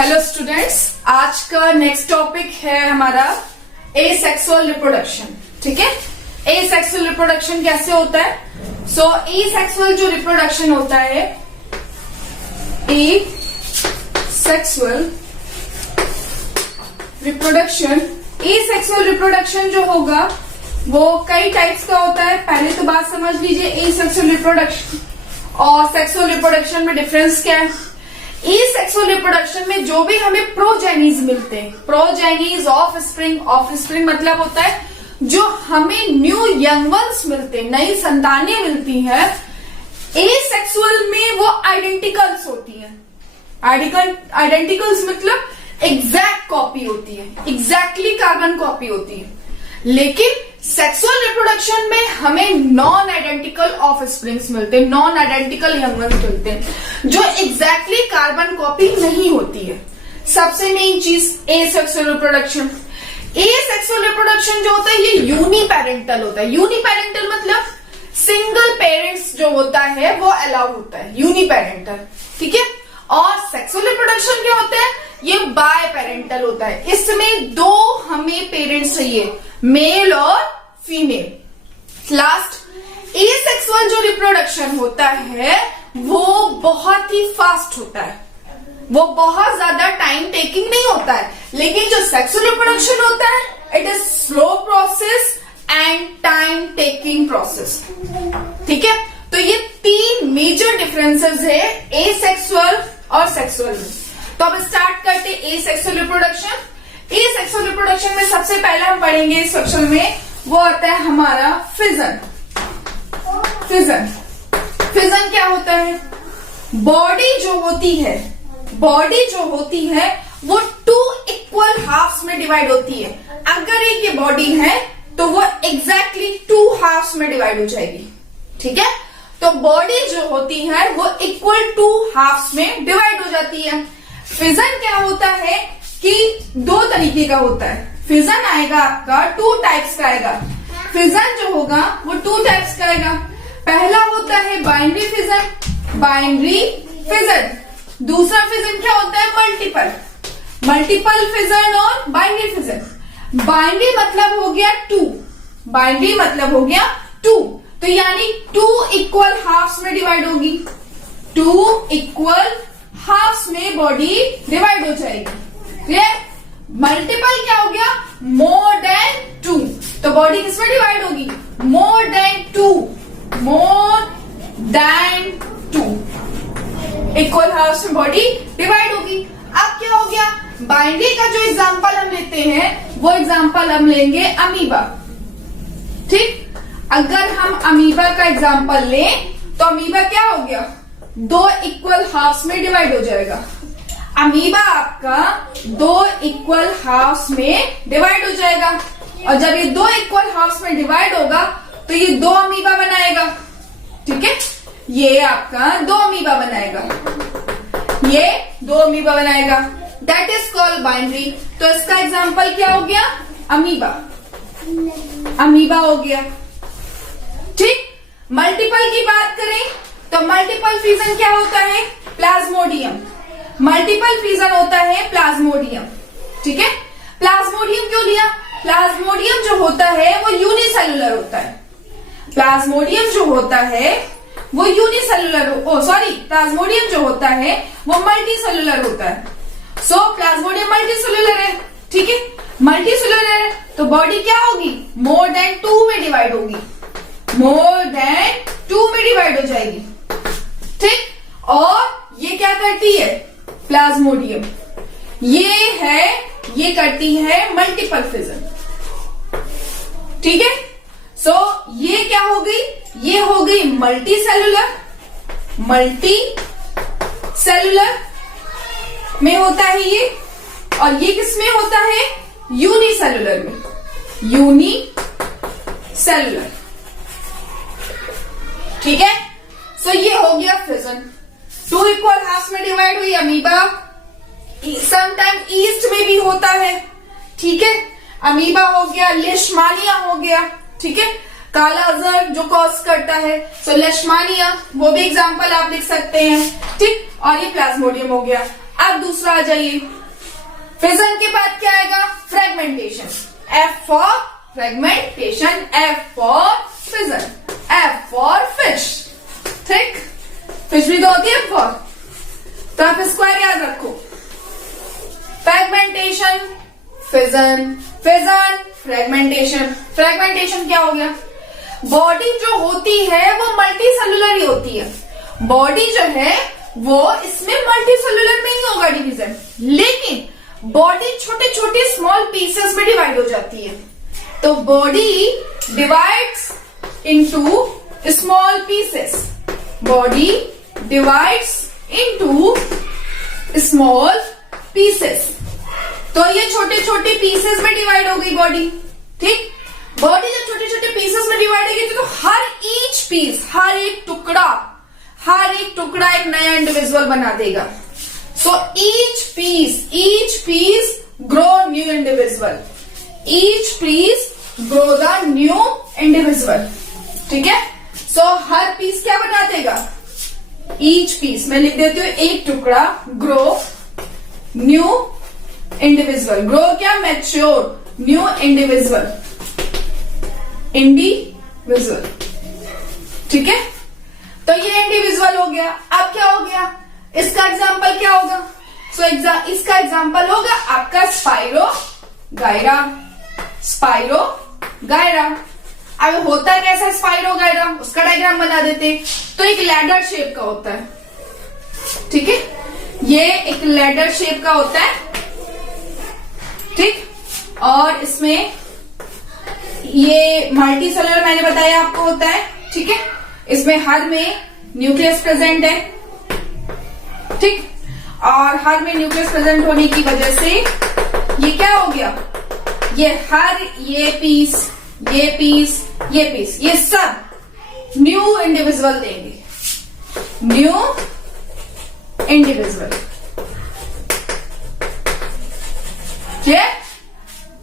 Hello students, आज का next topic है हमारा एसेक्सुअल रिप्रोडक्शन। ठीक है, एसेक्सुअल रिप्रोडक्शन कैसे होता है? सो एसेक्सुअल जो रिप्रोडक्शन होता है, एसेक्सुअल रिप्रोडक्शन जो होगा वो कई टाइप्स का होता है। पहले तो बात समझ लीजिए एसेक्सुअल रिप्रोडक्शन और सेक्सुअल रिप्रोडक्शन में डिफरेंस क्या है। एसेक्सुअल रिप्रोडक्शन में जो भी हमें प्रोजेनीज मिलते हैं, प्रोजेनीज ऑफ स्प्रिंग मतलब होता है जो हमें न्यू यंग वंस मिलते हैं, नई संतानें मिलती हैं। एसेक्सुअल में वो आइडेंटिकल्स होती हैं। आइडेंटिकल्स मतलब एग्जैक्ट कॉपी होती है, एग्जैक्टली कार्बन कॉपी होती है। लेकिन सेक्सुअल रिप्रोडक्शन में हमें नॉन आइडेंटिकल ऑफ स्प्रिंग्स मिलते हैं, नॉन आइडेंटिकल यंग वंस मिलते हैं जो एग्जैक्टली कार्बन कॉपी नहीं होती है। सबसे मेन चीज एसेक्सुअल रिप्रोडक्शन। एसेक्सुअल रिप्रोडक्शन जो होता है ये यूनिपेरेंटल होता है। यूनिपेरेंटल मतलब सिंगल पेरेंट्स जो होता है वो अलाउ होता है, यूनिपेरेंटल। ठीक है, और सेक्सुअल रिप्रोडक्शन क्या होता है, ये बाय पेरेंटल होता है। इसमें दो हमें पेरेंट्स चाहिए, मेल और फीमेल। लास्ट एसेक्सुअल जो रिप्रोडक्शन होता है वो बहुत ही फास्ट होता है, वो बहुत ज्यादा टाइम टेकिंग नहीं होता है। लेकिन जो सेक्सुअल रिप्रोडक्शन होता है it is slow process and time taking process. ठीक है, तो ये तीन मेजर डिफरेंसेस है एसेक्सुअल और सेक्सुअल में। तो अब स्टार्ट करते एसेक्सुअल रिप्रोडक्शन। एसेक्सुअल रिप्रोडक्शन में सबसे पहले हम पढ़ेंगे सेक्सुअल में, वो आता है हमारा फिजन। फिजन क्या होता है? बॉडी जो होती है वो टू इक्वल हाफ्स में डिवाइड होती है। अगर एक ये बॉडी है तो वो एग्जैक्टली टू हाफ्स में डिवाइड हो जाएगी। ठीक है, तो बॉडी जो होती है वो इक्वल टू हाफ्स में डिवाइड हो जाती है। फिजन क्या होता है कि दो तरीके का होता है। फिजन आएगा आपका टू टाइप्स का आएगा। फिजन जो होगा वो टू टाइप्स का आएगा। पहला होता है बाइनरी फिजन। दूसरा फिजन क्या होता है? मल्टीपल फिजन और बाइनरी फिजन। बाइनरी मतलब हो गया टू, तो यानी टू इक्वल हाफ्स में डिवाइड होगी। टू इक्वल हाफ्स में बॉडी डिवाइड हो जाएगी। क्लियर? मल्टीपल क्या हो गया? मोर देन टू, तो बॉडी किसमें डिवाइड होगी? More than two equal halves में बॉडी डिवाइड होगी। अब क्या हो गया? बाइनरी का जो एग्जांपल हम लेते हैं वो एग्जांपल हम लेंगे अमीबा। ठीक, अगर हम अमीबा का एग्जांपल लें तो अमीबा क्या हो गया? दो इक्वल हाफ्स में डिवाइड हो जाएगा। अमीबा आपका दो इक्वल हाफ्स में डिवाइड हो जाएगा, और जब ये दो इक्वल हाफ्स में डिवाइड होगा तो ये दो अमीबा बनाएगा। ठीक है, ये आपका दो अमीबा बनाएगा, दैट इज कॉल्ड बाइनरी। तो इसका एग्जांपल क्या हो गया? अमीबा हो गया। ठीक, मल्टीपल की बात करें तो मल्टीपल फिजन क्या होता है? प्लाज्मोडियम। ठीक है, प्लाज्मोडियम क्यों लिया? प्लाज्मोडियम जो होता है वो यूनिसेलुलर होता है। प्लाज्मोडियम जो होता है वो मल्टीसेलुलर होता है। सो प्लाज्मोडियम मल्टीसेलुलर है। ठीक है, मल्टीसेलुलर है तो बॉडी क्या होगी? मोर देन टू में डिवाइड हो जाएगी। ठीक, और ये क्या करती है? प्लाज्मोडियम ये करती है मल्टीपल फिजन। ठीक है, सो ये क्या हो गई? ये हो गई मल्टीसेलुलर में होता है ये, और ये किस में होता है? यूनिसेलुलर में। ठीक है, सो ये हो गया फिजन। टू इक्वल हाफ्स में डिवाइड हुई अमीबा। समटाइम ईस्ट में भी होता है। ठीक है, अमीबा हो गया, लेशमानिया हो गया। ठीक है, काला अजहर जो कॉज करता है, सो लेशमानिया वो भी एग्जांपल आप लिख सकते हैं। ठीक, और ये प्लाज्मोडियम हो गया। अब दूसरा आ जाइए, फिजन के बाद क्या आएगा? Fragmentation. F for fragmentation, F for fission, F for fish. ठीक, फिश भी तो होती है F फॉर, तो आप स्क्वायर याद रखो। Fragmentation, fission, fission, fragmentation. Fragmentation क्या हो गया? बॉडी जो होती है वो मल्टी सेलुलर ही होती है। बॉडी जो है वो इसमें मल्टी सेलुलर में ही होगा डिवीजन, लेकिन बॉडी छोटे छोटे स्मॉल पीसेस में डिवाइड हो जाती है। तो body divides into small pieces, body divides into small pieces. तो ये छोटे छोटे पीसेस में डिवाइड हो गई बॉडी। ठीक, बॉडी जब छोटे छोटे पीसेस में डिवाइड होगी तो हर ईच पीस, हर एक टुकड़ा एक नया इंडिविजुअल बना देगा। So each piece grow new individual, each piece grow the new individual. ठीक है, सो हर पीस क्या बना देगा? ईच पीस, मैं लिख देती हूँ, एक टुकड़ा ग्रो न्यू इंडिविजुअल। ग्रो क्या? Mature, new individual, individual. ठीक है, तो ये इंडिविजुअल हो गया। अब क्या हो गया? इसका एग्जाम्पल क्या होगा? इसका एग्जाम्पल होगा आपका स्पाइरो गायरा। स्पाइरो गायरा। अब होता कैसा स्पाइरो गायरा, उसका डायग्राम बना देते। तो एक लैडर शेप का होता है। ठीक है, ये एक लैडर शेप का होता है। ठीक, और इसमें ये मल्टी सेलुलर मैंने बताया आपको होता है। ठीक है, इसमें हर में न्यूक्लियस प्रेजेंट है। ठीक, और हर में न्यूक्लियस प्रेजेंट होने की वजह से ये क्या हो गया? ये पीस, ये सब न्यू इंडिविजुअल देंगे, न्यू इंडिविजुअल। ठीक,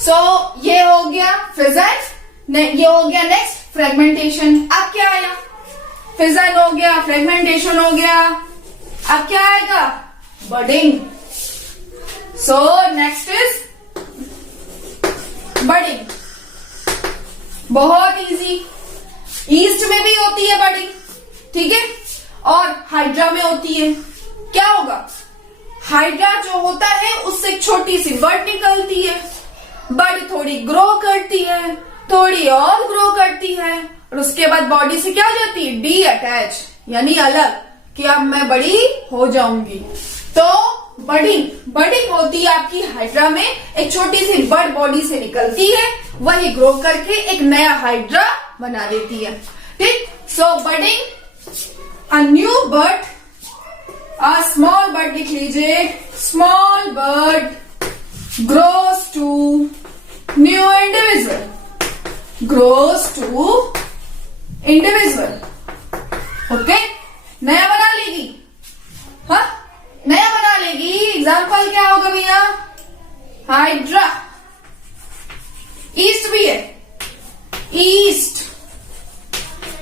सो ये हो गया फिजन, ये हो गया नेक्स्ट फ्रेगमेंटेशन। अब क्या आया? फिजन हो गया, फ्रेगमेंटेशन हो गया, अब क्या आएगा? Budding. So next is budding. बहुत इजी, ईस्ट में भी होती है बडिंग। ठीक है, और हाइड्रा में होती है। क्या होगा? हाइड्रा जो होता है उससे एक छोटी सी बड निकलती है, बड थोड़ी ग्रो करती है, थोड़ी और ग्रो करती है, और उसके बाद बॉडी से क्या हो जाती है? डी अटैच, यानी अलग, कि अब मैं बड़ी हो जाऊंगी। तो बडिंग होती है आपकी हाइड्रा में, एक छोटी सी बड बॉडी से निकलती है, वही ग्रो करके एक नया हाइड्रा बना देती है। ठीक, so budding, a new bud, a small bud लिख लीजिए, small bud grows to new individual, grows to individual. Okay, नया बना लेगी। हाँ, नया बना लेगी। एग्जाम्पल क्या होगा भैया? हाइड्रा। ईस्ट भी है, ईस्ट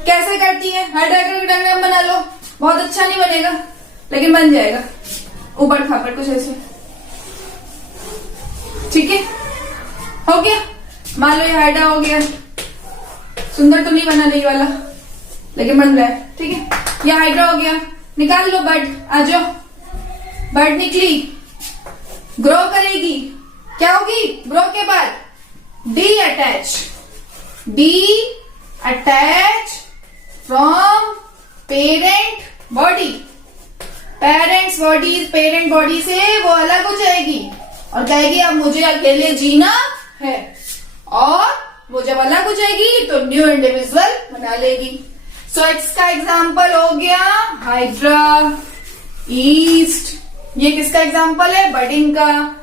कैसे करती है? हाइड्रा का डायग्राम बना लो, बहुत अच्छा नहीं बनेगा लेकिन बन जाएगा, ऊपर खापर कुछ ऐसे। ठीक है, हो गया। मान लो ये हाइड्रा हो गया, सुंदर तो नहीं बना नहीं वाला लेकिन बन रहा है। ठीक है, ये हाइड्रा हो गया, निकाल लो बर्ड, आ जाओ। बर्ड निकली, ग्रो करेगी, क्या होगी? ग्रो के बाद D attach from parent body. Parent body से वो अलग हो जाएगी और कहेगी अब मुझे अकेले जीना है, और वो जब अलग हो जाएगी तो न्यू इंडिविजुअल बना लेगी। सो इसका एग्जाम्पल हो गया हाइड्रा, ईस्ट। ये किसका एग्जाम्पल है? बडिंग का।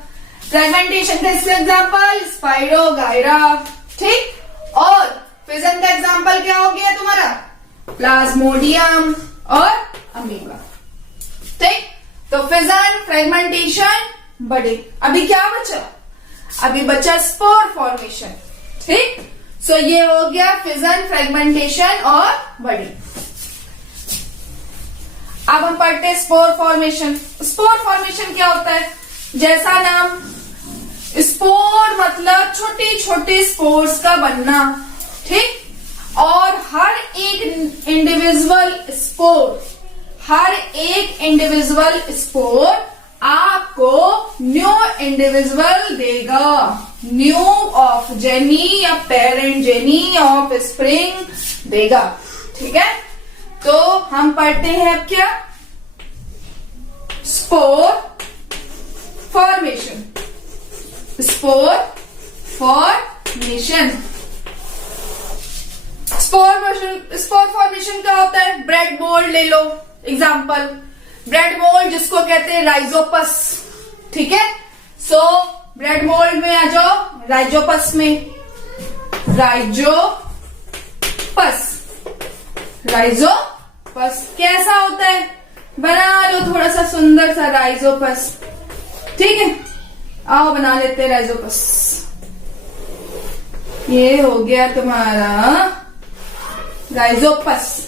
फ्रेगमेंटेशन का इसका एग्जाम्पल स्पाइरो गायरा। ठीक, और फिजन का एग्जाम्पल क्या हो गया तुम्हारा? प्लाज्मोडियम और अमीबा। ठीक, तो फिजन, फ्रेगमेंटेशन, बडिंग। अभी क्या बचा? अभी बचा स्पोर फॉर्मेशन। ठीक, सो ये हो गया फिजन, फ्रेगमेंटेशन और बडिंग। अब हम पढ़ते हैं स्पोर फॉर्मेशन। स्पोर फॉर्मेशन क्या होता है? जैसा नाम, स्पोर मतलब छोटे छोटे स्पोर्स का बनना, ठीक। और हर एक इंडिविजुअल स्पोर आपको न्यू इंडिविजुअल देगा। न्यू ऑफ जेनी या पेरेंट जेनी ऑफ स्प्रिंग देगा, ठीक है। तो हम पढ़ते हैं अब क्या? Spore formation. स्पोर फॉर्मेशन क्या होता है? ब्रेड मोल्ड ले लो एग्जाम्पल। ब्रेड मोल्ड जिसको कहते हैं राइजोपस, ठीक है। सो ब्रेड मोल्ड में आ जाओ, राइजोपस में। राइजोपस कैसा होता है? बना लो थोड़ा सा सुंदर सा राइजोपस, ठीक है। आओ बना लेते हैं राइजोपस। ये हो गया तुम्हारा राइजोपस।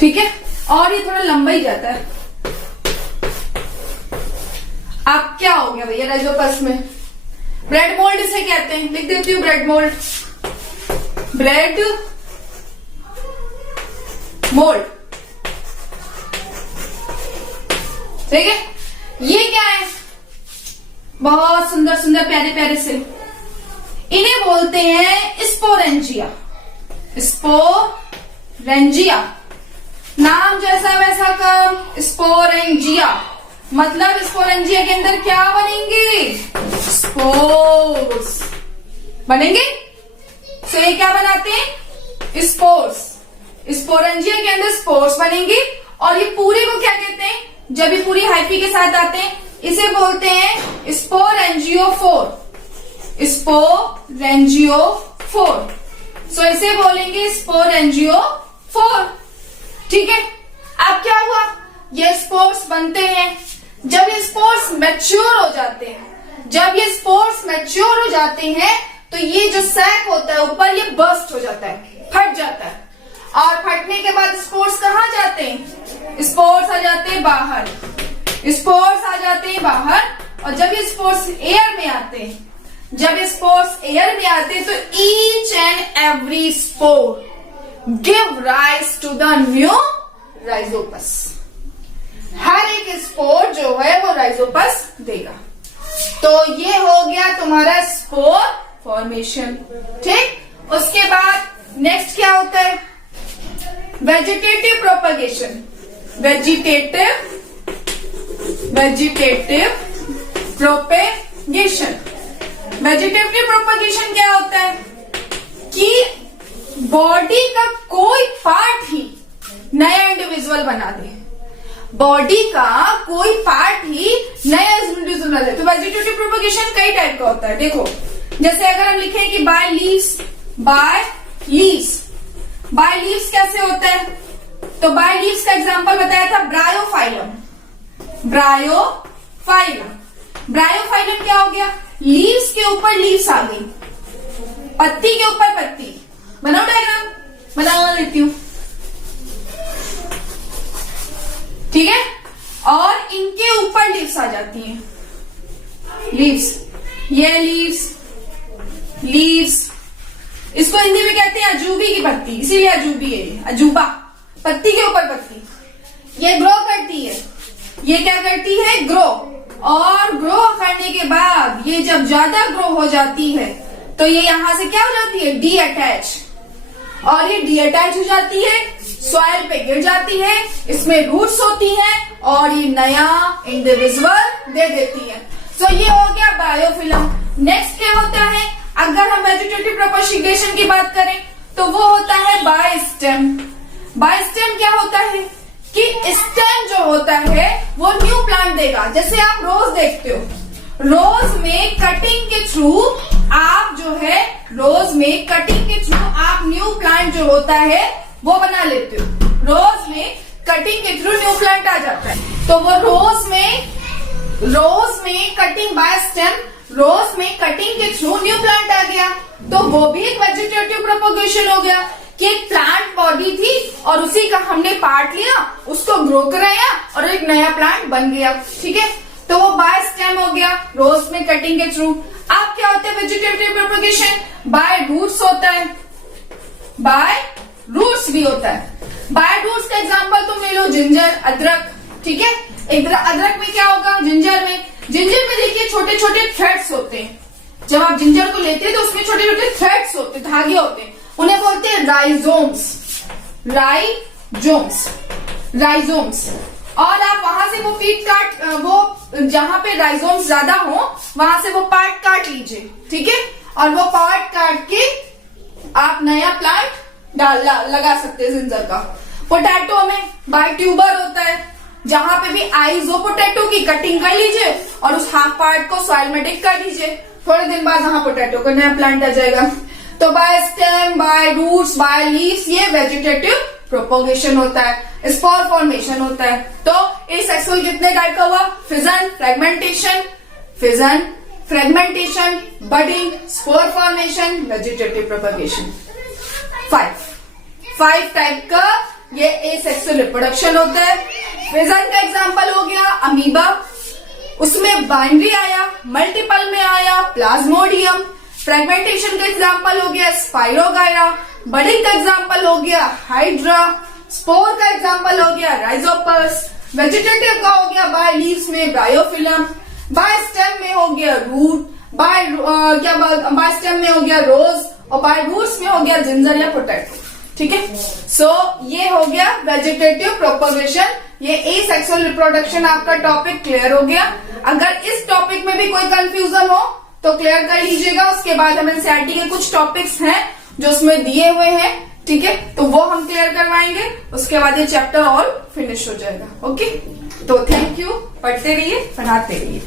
ठीक है, और ये थोड़ा लंबा ही जाता है। अब क्या हो गया भैया राइजोपस में? ब्रेड मोल्ड इसे कहते हैं, लिख देती हूँ ब्रेड मोल्ड। ब्रेड मोल्ड, ठीक है। ये क्या है? बहुत सुंदर सुंदर प्यारे प्यारे से, इन्हें बोलते हैं स्पोरेंजिया। स्पोरेंजिया, नाम जैसा वैसा काम, स्पोरेंजिया। मतलब स्पोरेंजिया के अंदर क्या बनेंगे? स्पोर्स बनेंगे। सो ये क्या बनाते हैं? स्पोर्स। स्पोरेंजिया के अंदर स्पोर्स बनेंगे। और ये पूरे को क्या कहते हैं? जब ये पूरी हाइफी के साथ आते हैं इसे बोलते हैं स्पोरेंजियोफोर। स्पोरेंजियोफोर। सो इसे बोलेंगे स्पोरेंजियोफोर, ठीक है। अब क्या हुआ? ये स्पोर्स बनते हैं। जब ये स्पोर्स मैच्योर हो जाते हैं, तो ये जो सैक होता है ऊपर, ये बर्स्ट हो जाता है, फट जाता है। और फटने के बाद स्पोर्स कहाँ जाते हैं? स्पोर्स आ जाते हैं बाहर। और जब ये स्पोर्स एयर में आते हैं, तो each and every spore give rise to the new Rhizopus. हर एक स्पोर जो है वो राइजोपस देगा। तो ये हो गया तुम्हारा स्पोर फॉर्मेशन, ठीक। उसके बाद नेक्स्ट क्या होता है? Vegetative propagation. वेजिटेटिव प्रोपगेशन क्या होता है? कि बॉडी का कोई पार्ट ही नया इंडिविजुअल बना दे। तो वेजिटेटिव प्रोपगेशन कई टाइप का होता है। देखो, जैसे अगर हम लिखें कि बाय लीव्स कैसे होता है? तो बाय लीव्स का एग्जांपल बताया था ब्रायोफाइलम। ब्रायोफाइलम क्या हो गया? लीव्स के ऊपर लीव्स आ गई, पत्ती के ऊपर पत्ती। बनाओ डायग्राम, बना लेती हूँ, ठीक है। और इनके ऊपर लीव्स आ जाती हैं। ये लीव्स इसको हिंदी में कहते हैं अजूबी की पत्ती, इसीलिए अजूबी है, अजूबा। पत्ती के ऊपर पत्ती, ये ग्रो करती है। ये क्या करती है? ग्रो। और ग्रो करने के बाद ये जब ज्यादा ग्रो हो जाती है तो ये यहां से क्या हो जाती है? डीअटैच। और ये डीअटैच हो जाती है, सॉइल पे गिर जाती है, इसमें रूट्स होती हैं और ये नया इंडिविजुअल दे देती है। सो ये हो गया बायोफिलम। नेक्स्ट क्या होता है? अगर हम वेजिटेटिव प्रोपगेशन की बात करें तो वो होता है बायस्टेम। बायस्टेम क्या होता है? कि स्टेम जो होता है वो न्यू प्लांट देगा। जैसे आप रोज देखते हो, रोज में कटिंग के थ्रू आप न्यू प्लांट जो होता है वो बना लेते हो। रोज में कटिंग के थ्रू न्यू प्लांट आ जाता है। तो वो रोज में रोज में कटिंग बाय स्टेम, रोज में कटिंग के थ्रू न्यू प्लांट आ गया, तो वो भी एक वेजिटेटिव प्रोपोगेशन हो गया कि एक प्लांट बॉडी थी और उसी का हमने पार्ट लिया, उसको ग्रो कराया और एक नया प्लांट बन गया। ठीक है, तो वो बाय स्टेम हो गया, रोज में कटिंग के थ्रू। अब क्या होता है वेजिटेटिव प्रोपोगेशन? बाय रूट्स होता है, बाय रूट्स भी होता है। बाय रूट्स का एग्जांपल तुम ले लो जिंजर, अदरक। ठीक है, अदरक में क्या होगा? जिंजर में देखिए छोटे छोटे थ्रेड्स होते हैं। जब आप जिंजर को लेते हैं तो उसमें छोटे छोटे थ्रेड्स होते हैं, धागे होते हैं, उन्हें बोलते हैं राइजोम्स। राइजोम्स। और आप वहां से वो वो जहां पे राइजोम्स ज्यादा हो वहां से वो पार्ट काट लीजिए। ठीक है, और वो पार्ट काट के आप नया प्लांट लगा सकते हैं जिंजर का। पोटैटो में बाय ट्यूबर होता है, जहां पे भी आईज हो पोटैटो की कटिंग कर लीजिए और उस हाफ पार्ट को सॉइल में डिग कर लीजिए, थोड़े दिन बाद वहां पोटैटो का नया प्लांट आ जाएगा। तो by stem, by roots, by leaves, ये वेजिटेटिव प्रोपोगेशन होता है, स्पोर फॉर्मेशन होता है। तो एसेक्सुअल कितने टाइप का हुआ? Fission, fragmentation, budding, spore formation, vegetative propagation. 5 type का ये एसेक्सुअल रिप्रोडक्शन होता है। फिजन का एग्जांपल हो गया अमीबा, उसमें बाइनरी आया, मल्टीपल में आया प्लाज्मोडियम। फ्रेगमेंटेशन का एग्जांपल हो गया स्पाइरोगायरा, बडिंग का एग्जांपल हो गया हाइड्रा, स्पोर का एग्जांपल हो गया राइजोपस, वेजिटेटिव का हो गया बाय लीव्स में ब्रायोफिलम, बाय स्टेम में हो गया रूट, बाय स्टेम में हो गया रोज, और बाय रूट्स में हो गया जिंजर या पोटैटो। ठीक है, सो ये हो गया वेजिटेटिव प्रोपोगेशन। ये एसेक्सुअल रिप्रोडक्शन आपका टॉपिक क्लियर हो गया। अगर इस टॉपिक में भी कोई कंफ्यूजन हो तो क्लियर कर लीजिएगा। उसके बाद हम एनसीईआरटी के कुछ टॉपिक्स हैं जो उसमें दिए हुए हैं, ठीक है, तो वो हम क्लियर करवाएंगे। उसके बाद ये चैप्टर ऑल फिनिश हो जाएगा। ओके, तो थैंक यू, पढ़ते रहिए, पढ़ाते रहिए।